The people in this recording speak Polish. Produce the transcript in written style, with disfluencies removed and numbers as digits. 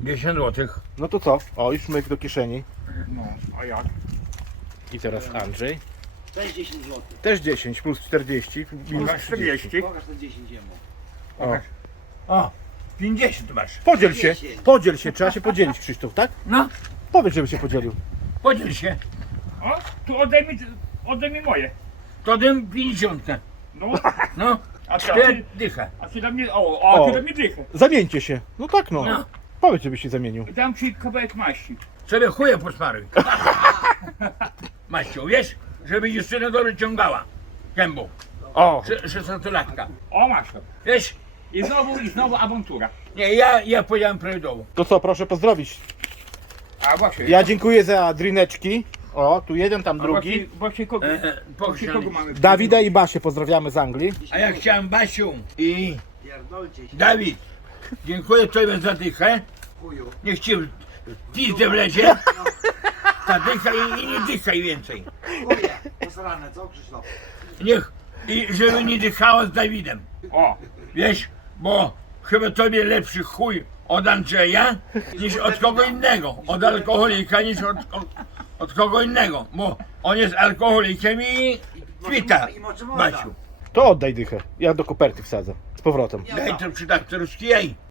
10 zł. No to co? O, i szmyk do kieszeni. No, a jak? I teraz Andrzej. Też 10 zł. Też 10 plus 40. Minus Plus 40. Pokaż te 10 jemu. O. O, 50 masz. Podziel się, 10. podziel się, trzeba się podzielić, Krzysztof, tak? No, Powiedz, żeby się podzielił. podziel się. O, tu oddaj mi moje. To dym 50. No, No, a ty, 4 dycha. a ty dla mnie, O. ty dla mnie dychę. Zamieńcie się. No tak no. No. Powiedz, żeby się zamienił. Dam ci kawałek maści. Sobie chuje posmaruj. Maścią, wiesz? Żeby Justyna dobrze ciągała. Gębą. O, 16-latka. O, masz to. Wiesz? I znowu awantura. Nie, ja powiedziałem prawidłowo. to co, proszę pozdrowić. A właśnie. Ja dziękuję za drineczki. O, tu jeden, tam drugi. Właśnie kogo? Właśnie kogo mamy? Dawida i Basię pozdrawiamy z Anglii. A ja chciałem Basiu i Pierdolcie się, Dawid. Dziękuję Tobie za dychę. chuju. Niech Ci w pizdę wlezie. Ta dycha i nie dychaj więcej. Chuje, posrane, co Krzysztof? Niech, i żeby nie dychała z Dawidem. O, Wiesz, bo chyba Tobie lepszy chuj od Andrzeja niż od kogo innego. Od alkoholika niż od kogo innego. Bo on jest alkoholikiem i kwita, I moczy woda. Basiu. To oddaj dychę. Ja do koperty wsadzę. Z powrotem. Daj to przy tak ruski jej.